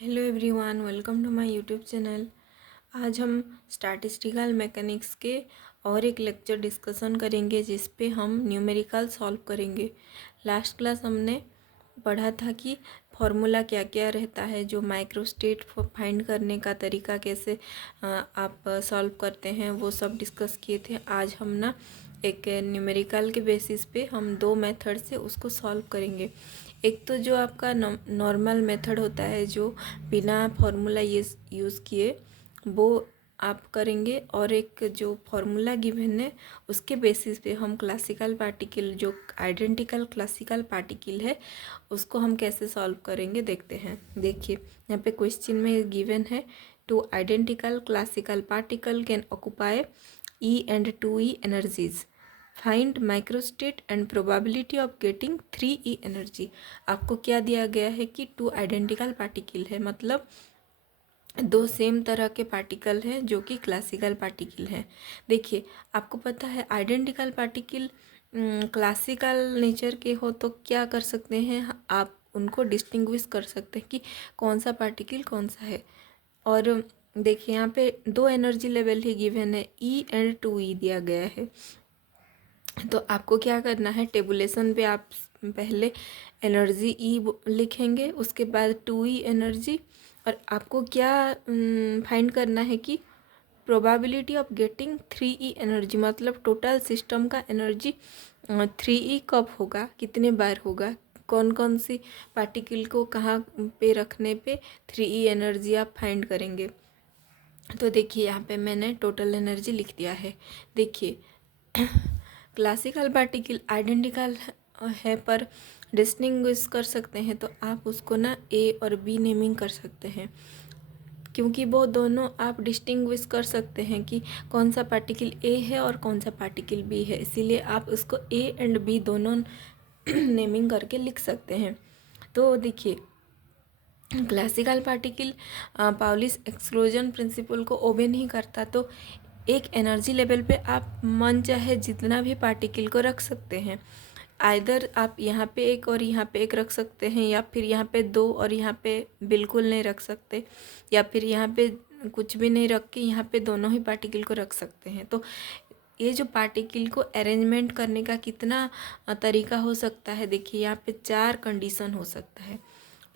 Hello everyone, welcome to my YouTube channel. आज हम statistical mechanics के और एक लेक्चर डिस्कशन करेंगे जिस पे हम न्यूमेरिकल सॉल्व करेंगे। लास्ट क्लास हमने पढ़ा था कि फॉर्मूला क्या क्या रहता है, जो माइक्रोस्टेट फाइंड करने का तरीका कैसे आप सॉल्व करते हैं वो सब डिस्कस किए थे। आज हम ना एक न्यूमेरिकल के बेसिस पे हम दो मेथड से उसको सॉल्व करेंगे। एक तो जो आपका नॉर्मल मेथड होता है जो बिना फार्मूला यूज़ किए वो आप करेंगे, और एक जो फार्मूला गिवन है उसके बेसिस पे हम क्लासिकल पार्टिकल, जो आइडेंटिकल क्लासिकल पार्टिकल है, उसको हम कैसे सॉल्व करेंगे देखते हैं। देखिए यहाँ पे क्वेश्चन में गिवन है, two identical classical particle can occupy E and 2E energies. Find microstate and probability of getting 3E energy. आपको क्या दिया गया है कि टू आइडेंटिकल पार्टिकल है, मतलब दो सेम तरह के पार्टिकल हैं जो कि क्लासिकल पार्टिकल हैं। देखिए आपको पता है आइडेंटिकल पार्टिकल क्लासिकल नेचर के हो तो क्या कर सकते हैं, आप उनको डिस्टिंग्विश कर सकते हैं कि कौन सा पार्टिकल कौन सा है। और देखिए यहाँ पे दो एनर्जी लेवल ही गिवन है, E एंड 2E दिया गया है। तो आपको क्या करना है, टेबुलेशन पे आप पहले एनर्जी E लिखेंगे, उसके बाद 2E एनर्जी, और आपको क्या फाइंड करना है कि probability of getting 3E energy, मतलब टोटल सिस्टम का एनर्जी 3E कब होगा, कितने बार होगा, कौन कौन सी पार्टिकल को कहाँ पे रखने पे 3E एनर्जी आप फाइंड करेंगे। तो देखिए यहाँ पे मैंने टोटल एनर्जी लिख दिया है। देखिए क्लासिकल पार्टिकल आइडेंटिकल है पर डिस्टिंग्विश कर सकते हैं, तो आप उसको ना ए और बी नेमिंग कर सकते हैं, क्योंकि वो दोनों आप डिस्टिंग्विश कर सकते हैं कि कौन सा पार्टिकल ए है और कौन सा पार्टिकल बी है, इसीलिए आप उसको ए एंड बी दोनों नेमिंग करके लिख सकते हैं। तो देखिए classical particle Pauli's exclusion principal को ओबे नहीं करता, तो एक एनर्जी लेवल पे आप मन चाहे जितना भी पार्टिकल को रख सकते हैं। आइदर आप यहाँ पे एक और यहाँ पे एक रख सकते हैं, या फिर यहाँ पे दो और यहाँ पे बिल्कुल नहीं रख सकते, या फिर यहाँ पे कुछ भी नहीं रख के यहाँ पे दोनों ही पार्टिकल को रख सकते हैं। तो ये जो पार्टिकल को अरेंजमेंट करने का कितना तरीका हो सकता है, देखिए यहाँ पे 4 कंडीशन हो सकता है।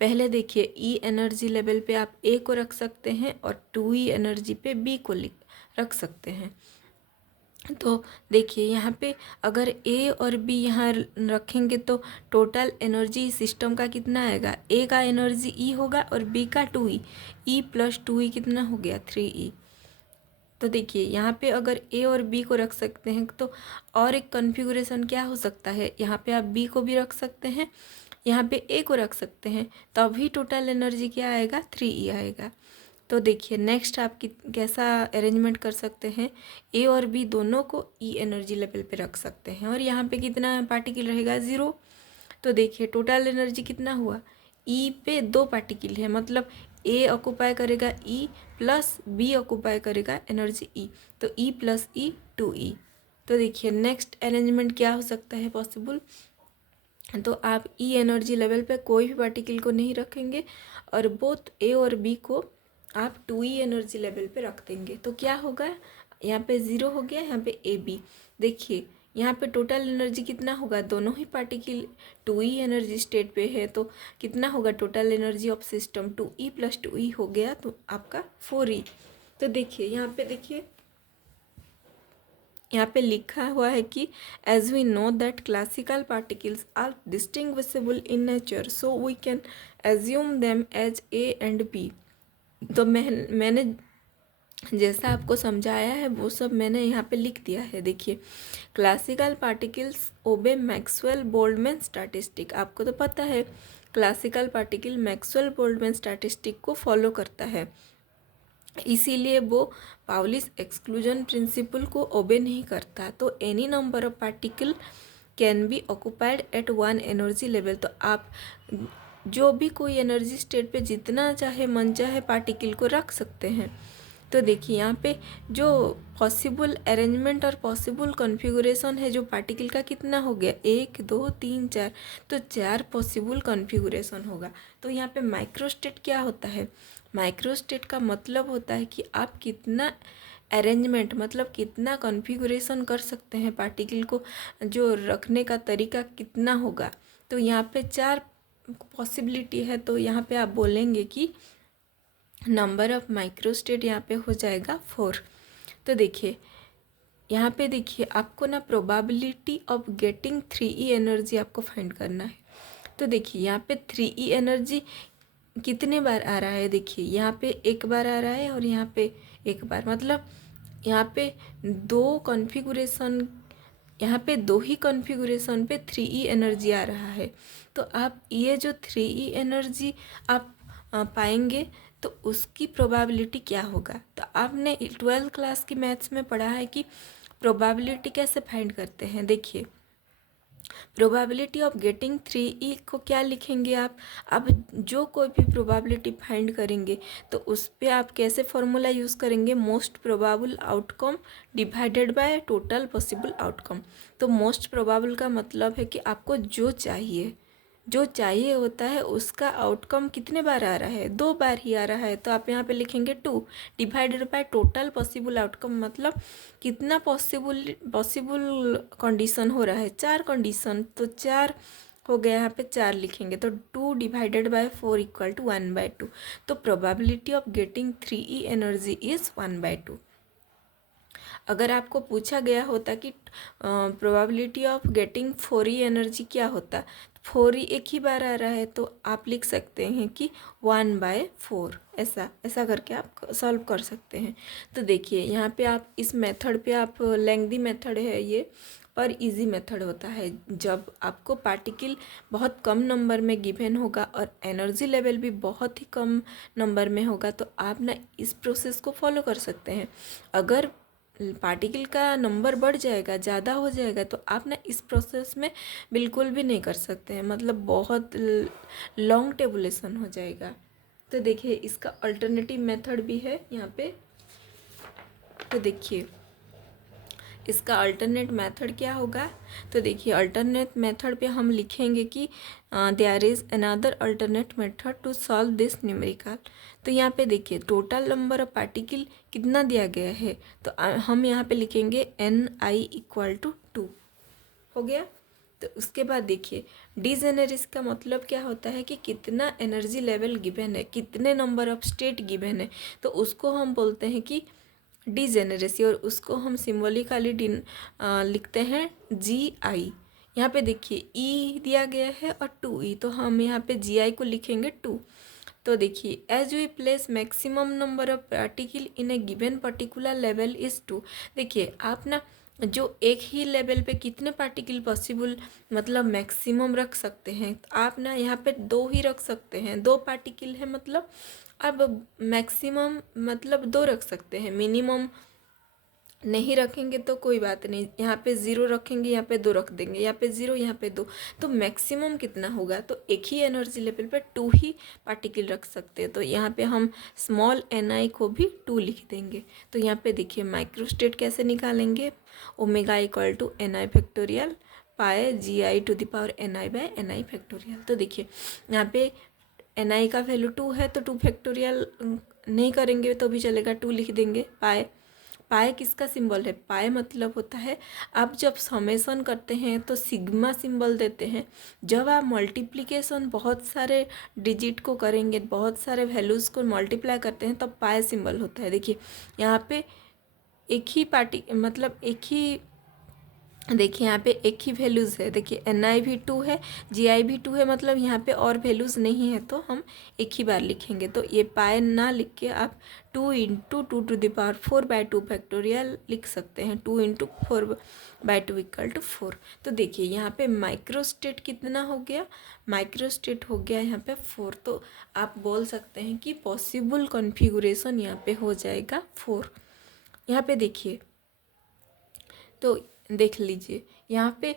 पहले देखिए E एनर्जी लेवल पे आप ए को रख सकते हैं और 2E एनर्जी पे बी को रख सकते हैं। तो देखिए यहाँ पे अगर ए और बी यहाँ रखेंगे तो टोटल एनर्जी सिस्टम का कितना आएगा, ए का एनर्जी E होगा और बी का 2E, E प्लस 2E कितना हो गया 3E। तो देखिए यहाँ पे अगर ए और बी को रख सकते हैं, तो और एक कॉन्फ़िगरेशन क्या हो सकता है, यहाँ पे आप बी को भी रख सकते हैं, यहाँ पे ए को रख सकते हैं, तभी टोटल एनर्जी क्या आएगा 3E आएगा। तो देखिए नेक्स्ट आप कैसा अरेंजमेंट कर सकते हैं, ए और बी दोनों को E एनर्जी लेवल पे रख सकते हैं, और यहाँ पे कितना पार्टिकल रहेगा 0। तो देखिए टोटल एनर्जी कितना हुआ, E पे 2 पार्टिकल है, मतलब ए ऑक्युपाई करेगा E प्लस बी ऑक्युपाई करेगा एनर्जी E, तो E प्लस E 2E। तो देखिए नेक्स्ट अरेंजमेंट क्या हो सकता है पॉसिबल, तो आप E एनर्जी लेवल पे कोई भी पार्टिकल को नहीं रखेंगे और बोथ ए और बी को आप 2E एनर्जी लेवल पे रख देंगे, तो क्या होगा, यहाँ पे 0 हो गया, यहाँ पे ए बी। देखिए यहाँ पे टोटल एनर्जी कितना होगा, दोनों ही पार्टिकल 2E एनर्जी स्टेट पे है, तो कितना होगा total energy of system 2E plus 2E हो गया, तो आपका 4E। तो देखिए यहाँ पे देखिए यहाँ पे लिखा हुआ है कि as we know that classical particles are distinguishable in nature, so we can assume them as A and B. तो मैंने जैसा आपको समझाया है वो सब मैंने यहाँ पे लिख दिया है। देखिए classical particles obey Maxwell Boltzmann statistic, आपको तो पता है classical particle Maxwell Boltzmann statistic को फॉलो करता है, इसीलिए वो पाउलिस एक्सक्लूजन प्रिंसिपल को ओबे नहीं करता। तो any number of particle can be occupied at one energy level, तो आप जो भी कोई एनर्जी स्टेट पे जितना चाहे मन चाहे पार्टिकल को रख सकते हैं। तो देखिए यहाँ पे जो पॉसिबल अरेंजमेंट और पॉसिबल कॉन्फ़िगरेशन है जो पार्टिकल का कितना हो गया, 1 2 3 4, तो 4 पॉसिबल कॉन्फ़िगरेशन होगा। तो यहाँ पे माइक्रोस्टेट क्या होता है, माइक्रोस्टेट का मतलब होता है कि आप कितना अरेंजमेंट मतलब कितना कॉन्फ़िगरेशन कर सकते हैं पार्टिकल को, जो रखने का तरीका कितना होगा। तो यहाँ पे 4 पॉसिबिलिटी है, तो यहाँ पे आप बोलेंगे कि नंबर ऑफ माइक्रोस्टेट यहाँ पे हो जाएगा 4। तो देखिए यहाँ पे देखिए आपको ना probability of getting 3E energy आपको फाइंड करना है। तो देखिए यहाँ पे 3E एनर्जी कितने बार आ रहा है, देखिए यहाँ पे एक बार आ रहा है और यहाँ पे एक बार, मतलब यहाँ पे दो कॉन्फ़िगरेशन, यहाँ पे दो ही कॉन्फ़िगरेशन पे 3E एनर्जी आ रहा है। तो आप ये जो 3E एनर्जी आप पाएंगे तो उसकी प्रोबेबिलिटी क्या होगा। तो आपने 12th क्लास की मैथ्स में पढ़ा है कि प्रोबेबिलिटी कैसे फाइंड करते हैं। देखिए प्रोबेबिलिटी ऑफ गेटिंग 3E को क्या लिखेंगे आप, अब जो कोई भी प्रोबेबिलिटी फाइंड करेंगे तो उस पर आप कैसे फॉर्मूला यूज़ करेंगे, most probable outcome divided by total possible outcome. तो मोस्ट प्रोबेबल का मतलब है कि आपको जो चाहिए होता है उसका आउटकम कितने बार आ रहा है, 2 बार ही आ रहा है। तो आप यहाँ पे लिखेंगे 2 divided by total possible outcome, मतलब कितना पॉसिबल कंडीशन हो रहा है, 4 कंडीशन, तो 4 हो गया, यहाँ पे 4 लिखेंगे। तो 2 डिवाइडेड बाय 4 इक्वल टू 1/2। तो probability of getting 3E energy is 1/2। अगर आपको पूछा गया होता कि probability of getting 4E energy क्या होता, 4E एक ही बार आ रहा है, तो आप लिख सकते हैं कि 1/4, ऐसा करके आप सॉल्व कर सकते हैं। तो देखिए यहाँ पे आप इस मेथड पे आप लेंथी मेथड है ये, पर इजी मेथड होता है जब आपको पार्टिकल बहुत कम नंबर में गिवन होगा और एनर्जी लेवल भी बहुत ही कम नंबर में होगा, तो आप ना इस प्रोसेस को फॉलो कर सकते हैं। अगर पार्टिकल का नंबर बढ़ जाएगा, ज़्यादा हो जाएगा, तो आप ना इस प्रोसेस में बिल्कुल भी नहीं कर सकते हैं, मतलब बहुत लॉन्ग टेबुलेशन हो जाएगा। तो देखिए इसका अल्टरनेटिव मेथड भी है यहाँ पे। तो देखिए इसका अल्टरनेट मेथड क्या होगा, तो देखिए अल्टरनेट मेथड पे हम लिखेंगे कि there is another alternate method to solve this numerical. तो यहाँ पे देखिए टोटल नंबर ऑफ पार्टिकल कितना दिया गया है, तो हम यहाँ पे लिखेंगे Ni इक्वल टू 2, हो गया। तो उसके बाद देखिए डिजेनेरेसी का मतलब क्या होता है कि कितना एनर्जी लेवल गिवन है, कितने नंबर ऑफ स्टेट गिवन है, तो उसको हम बोलते हैं कि डिजेनेरेसी, और उसको हम सिम्बॉलिकली लिखते हैं GI। यहाँ पे देखिए E दिया गया है और 2E, तो हम यहाँ पे GI को लिखेंगे 2। तो देखिए as we place maximum number of particle in a given particular level is 2। देखिए आप ना जो एक ही लेवल पे कितने पार्टिकल पॉसिबल मतलब मैक्सिमम रख सकते हैं, आप ना यहाँ पे 2 ही रख सकते हैं, 2 पार्टिकल है, मतलब अब मैक्सिमम मतलब 2 रख सकते हैं, मिनिमम नहीं रखेंगे तो कोई बात नहीं, यहाँ पे 0 रखेंगे, यहाँ पे 2 रख देंगे, यहाँ पे 0, यहाँ पे 2, तो मैक्सिमम कितना होगा, तो एक ही एनर्जी लेवल पे 2 ही पार्टिकल रख सकते हैं। तो यहाँ पे हम स्मॉल Ni को भी 2 लिख देंगे। तो यहाँ पे देखिए माइक्रोस्टेट कैसे निकालेंगे, omega equal to Ni factorial pi GI to the power Ni by Ni factorial. तो देखिए यहाँ पे Ni का वैल्यू 2 है, तो 2 फैक्टोरियल नहीं करेंगे तो भी चलेगा, 2 लिख देंगे। पाए किसका सिंबल है, पाए मतलब होता है आप जब समेसन करते हैं तो सिग्मा सिंबल देते हैं, जब आप मल्टीप्लिकेशन बहुत सारे डिजिट को करेंगे, बहुत सारे वैल्यूज़ को मल्टीप्लाई करते हैं, तब पाए सिंबल होता है। देखिए यहाँ पे एक ही पार्टी मतलब एक ही, देखिए यहाँ पे एक ही वैल्यूज़ है, देखिए Ni भी 2 है, Gi भी 2 है, मतलब यहाँ पे और वैल्यूज़ नहीं है, तो हम एक ही बार लिखेंगे। तो ये पाए ना लिख के आप 2 इंटू 2^4/2 फैक्टोरियल लिख सकते हैं, 2 इंटू 4/2 इक्वल टू 4। तो देखिए यहाँ पे माइक्रोस्टेट कितना हो गया, माइक्रोस्टेट हो गया यहाँ पे 4। तो आप बोल सकते हैं कि पॉसिबल कॉन्फ़िगरेशन यहाँ पे हो जाएगा 4। यहाँ पे देखिए, तो देख लीजिए यहाँ पे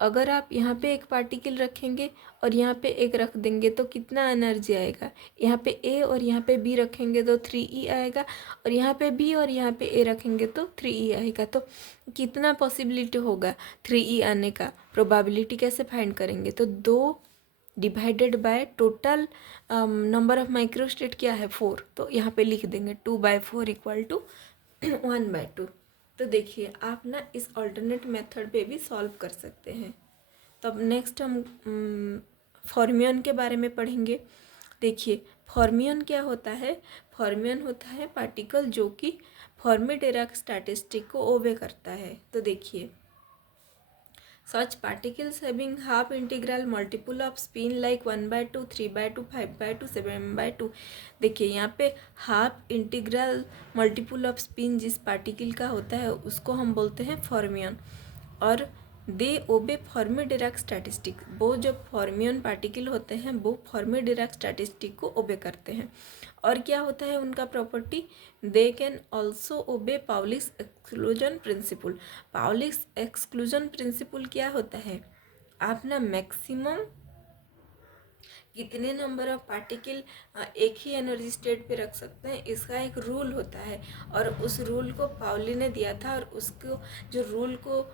अगर आप यहाँ पे एक पार्टिकल रखेंगे और यहाँ पे एक रख देंगे तो कितना एनर्जी आएगा, यहाँ पे ए और यहाँ पे बी रखेंगे तो 3E आएगा, और यहाँ पे बी और यहाँ पे ए रखेंगे तो 3E आएगा। तो कितना पॉसिबिलिटी होगा 3E आने का, प्रोबेबिलिटी कैसे फाइंड करेंगे, तो 2 divided by total number of microstate क्या है 4, तो यहाँ पे लिख देंगे 2/4 इक्वल टू 1/2। तो देखिए आप ना इस ऑल्टरनेट मेथड पे भी सॉल्व कर सकते हैं। तो अब नेक्स्ट हम फॉर्मियन के बारे में पढ़ेंगे। देखिए फॉर्मियन क्या होता है, फॉर्मियन होता है पार्टिकल जो कि फॉर्मी डिराक स्टैटिस्टिक को ओबे करता है। तो देखिए such particles having half integral multiple of spin like 1/2, 3/2, 5/2, 7/2। देखिए यहाँ पे half integral multiple off spin जिस पार्टिकल का होता है उसको हम बोलते हैं फॉर्मियन, और दे ओबे फॉर्मी डिराक स्टैटिस्टिक। वो जो फॉर्मियन पार्टिकल होते हैं वो फॉर्मी डिराक स्टैटिस्टिक को ओबे करते हैं। और क्या होता है उनका property, they can also obey Pauli's exclusion principle. Pauli's exclusion principle क्या होता है, आप ना मैक्सिमम कितने नंबर ऑफ पार्टिकल एक ही एनर्जी स्टेट पे रख सकते हैं, इसका एक रूल होता है। और उस रूल को पाउली ने दिया था, और उसको जो रूल को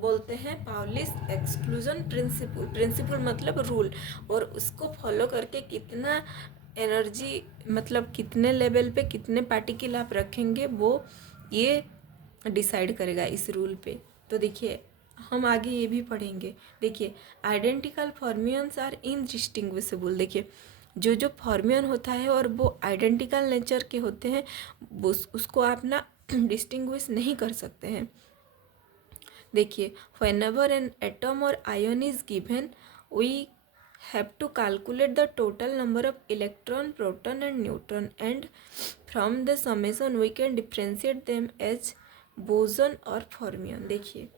बोलते हैं पाउलिस एक्सक्लूजन प्रिंसिपल। प्रिंसिपल मतलब रूल, और उसको फॉलो करके कितना एनर्जी मतलब कितने लेवल पे कितने पार्टिकल आप रखेंगे वो ये डिसाइड करेगा इस रूल पे। तो देखिए हम आगे ये भी पढ़ेंगे। देखिए आइडेंटिकल फॉर्मियंस आर इनडिस्टिंग्विशेबल। देखिए जो जो फॉर्मियन होता है और वो आइडेंटिकल नेचर के होते हैं उसको आप ना डिस्टिंग्विश नहीं कर सकते हैं। देखिए whenever an atom or ion is given we have to calculate the total number of electron, proton and neutron, and from the summation we can differentiate them as boson और fermion। देखिए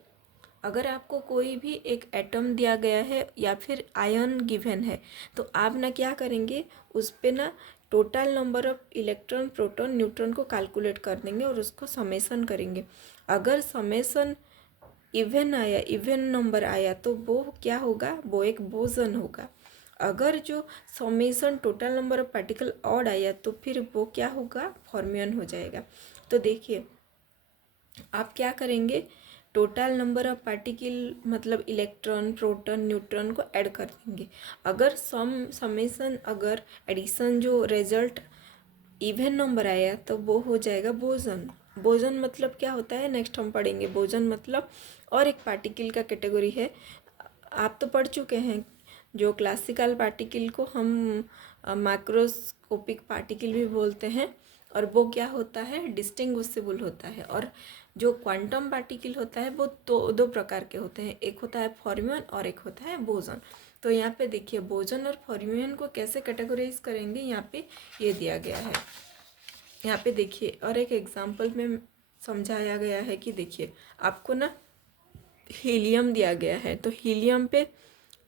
अगर आपको कोई भी एक एटम दिया गया है या फिर आयन गिवन है तो आप ना क्या करेंगे, उस पर ना total number of electron, proton, neutron को कैलकुलेट कर देंगे और उसको समेसन करेंगे। अगर समेसन इवन आया, इवन नंबर आया तो वो क्या होगा, वो एक बोसन होगा। अगर जो summation total number of particle odd आया तो फिर वो क्या होगा, फॉर्मियन हो जाएगा। तो देखिए आप क्या करेंगे, टोटल नंबर ऑफ पार्टिकल मतलब इलेक्ट्रॉन, प्रोटॉन, न्यूट्रॉन को ऐड कर देंगे। अगर समेसन अगर एडिशन जो रिजल्ट इवन नंबर आया तो वो हो जाएगा बोसन। बोसन मतलब क्या होता है नेक्स्ट हम पढ़ेंगे। बोसन मतलब और एक पार्टिकल का कैटेगरी है, आप तो पढ़ चुके हैं, जो क्लासिकल पार्टिकल को हम माइक्रोस्कोपिक पार्टिकल भी बोलते हैं, और वो क्या होता है, डिस्टिंग्विशेबल होता है। और जो क्वांटम पार्टिकल होता है वो दो प्रकार के होते हैं, एक होता है फॉर्मियन और एक होता है बोसन। तो यहाँ पे देखिए बोसन और फॉर्मियन को कैसे कैटेगराइज करेंगे यहाँ पे ये दिया गया है। यहाँ पे देखिए और एक एग्जांपल में समझाया गया है कि देखिए आपको ना हीलियम दिया गया है, तो हीलियम पे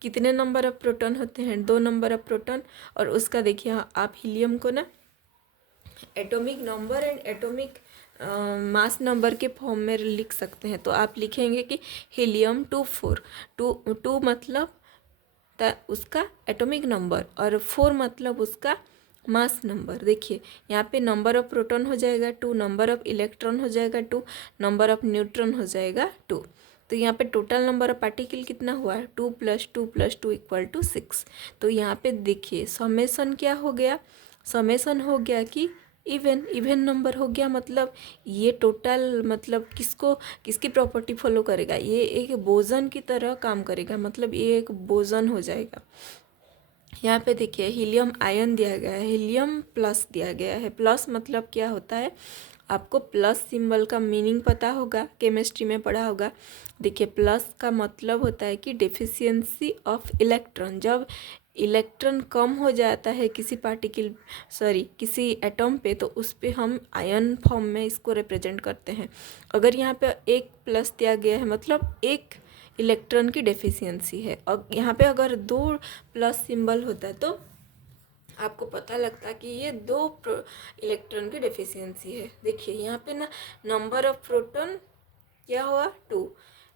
कितने नंबर ऑफ प्रोटॉन होते हैं, 2 नंबर ऑफ प्रोटॉन। और उसका देखिए आप हीलियम को ना atomic number and atomic mass number के फॉर्म में लिख सकते हैं। तो आप लिखेंगे कि हीलियम 2 2 मतलब उसका एटॉमिक नंबर और 4 मतलब उसका मास नंबर। देखिए यहाँ पे नंबर ऑफ प्रोटॉन हो जाएगा 2, नंबर ऑफ इलेक्ट्रॉन हो जाएगा 2, नंबर ऑफ न्यूट्रॉन हो जाएगा 2। तो यहाँ पे टोटल नंबर ऑफ पार्टिकल कितना हुआ, 2 + 2 + 2 = 6। तो यहाँ पे देखिए समेसन क्या हो गया, समेसन हो गया कि इवन नंबर हो गया। मतलब ये टोटल मतलब किसकी प्रॉपर्टी फॉलो करेगा, ये एक बोसन की तरह काम करेगा, मतलब ये एक बोसन हो जाएगा। यहाँ पे देखिए हीलियम आयन दिया गया है, हीलियम प्लस दिया गया है। प्लस मतलब क्या होता है, आपको प्लस सिंबल का मीनिंग पता होगा, केमिस्ट्री में पढ़ा होगा। देखिए प्लस का मतलब होता है कि डेफिशिएंसी ऑफ इलेक्ट्रॉन। जब इलेक्ट्रॉन कम हो जाता है किसी एटम पे तो उस पे हम आयन फॉर्म में इसको रिप्रेजेंट करते हैं। अगर यहाँ पे एक प्लस दिया गया है मतलब एक इलेक्ट्रॉन की डेफिशिएंसी है, और यहाँ पे अगर 2 प्लस सिंबल होता है तो आपको पता लगता है कि ये 2 इलेक्ट्रॉन की डेफिशिएंसी है। देखिए यहाँ पे ना नंबर ऑफ प्रोटॉन क्या हुआ 2,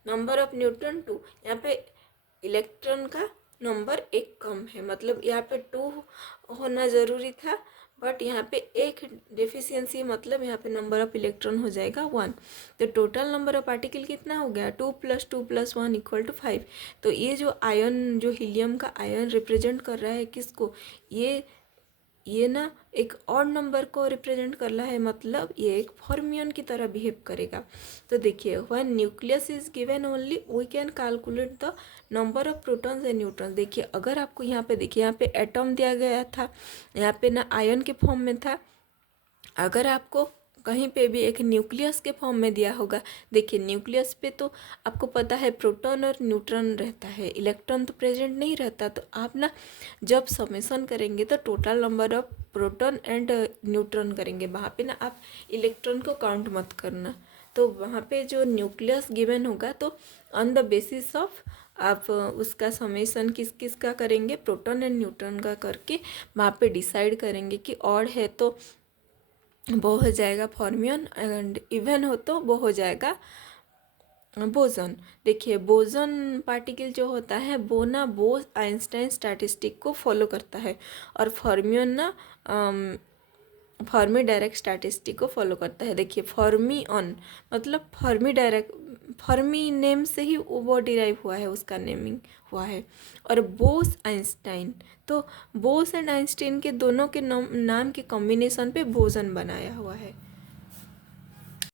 नंबर ऑफ न्यूट्रॉन 2, यहाँ पे इलेक्ट्रॉन का नंबर एक कम है, मतलब यहाँ पे 2 होना ज़रूरी था, बट यहाँ पे एक डेफिशिएंसी, मतलब यहाँ पे नंबर ऑफ इलेक्ट्रॉन हो जाएगा 1। तो टोटल नंबर ऑफ पार्टिकल कितना हो गया, 2 + 2 + 1 = 5। तो ये जो आयन, जो हीलियम का आयन रिप्रेजेंट कर रहा है किसको, ये ना एक और नंबर को रिप्रेजेंट कर रहा है, मतलब ये एक फॉर्मियन की तरह बिहेव करेगा। तो देखिए, when nucleus is given only we can calculate the number of protons and neutrons. देखिए, अगर आपको यहाँ पे देखिए, यहाँ पे एटम दिया गया था, यहाँ पे ना आयन के फॉर्म में था, अगर आपको कहीं पे भी एक न्यूक्लियस के फॉर्म में दिया होगा, देखिए न्यूक्लियस पे तो आपको पता है प्रोटॉन और न्यूट्रॉन रहता है, इलेक्ट्रॉन तो प्रेजेंट नहीं रहता। तो आप ना जब समेशन करेंगे तो total number of proton and neutron करेंगे, वहाँ पे ना आप इलेक्ट्रॉन को काउंट मत करना। तो वहाँ पे जो न्यूक्लियस गिवन होगा, तो ऑन द बेसिस ऑफ आप उसका समेशन किस किस का करेंगे, प्रोटॉन एंड न्यूट्रॉन का करके वहाँ पे डिसाइड करेंगे कि ऑड है तो वो हो जाएगा फॉर्मियन, एंड इवन हो तो वो हो जाएगा बोसन। देखिए, बोसन पार्टिकल जो होता है वो ना बोस आइंस्टाइन स्टैटिस्टिक को फॉलो करता है, और फॉर्मियन ना फॉर्मी डायरेक्ट स्टैटिस्टिक को फॉलो करता है। देखिए, फॉर्मियन मतलब फॉर्मी नेम से ही वो डिराइव हुआ है, उसका नेमिंग हुआ है। और बोस आइंस्टाइन, तो बोस एंड आइंस्टाइन के दोनों के नाम के कॉम्बिनेशन पे बोसन बनाया हुआ है।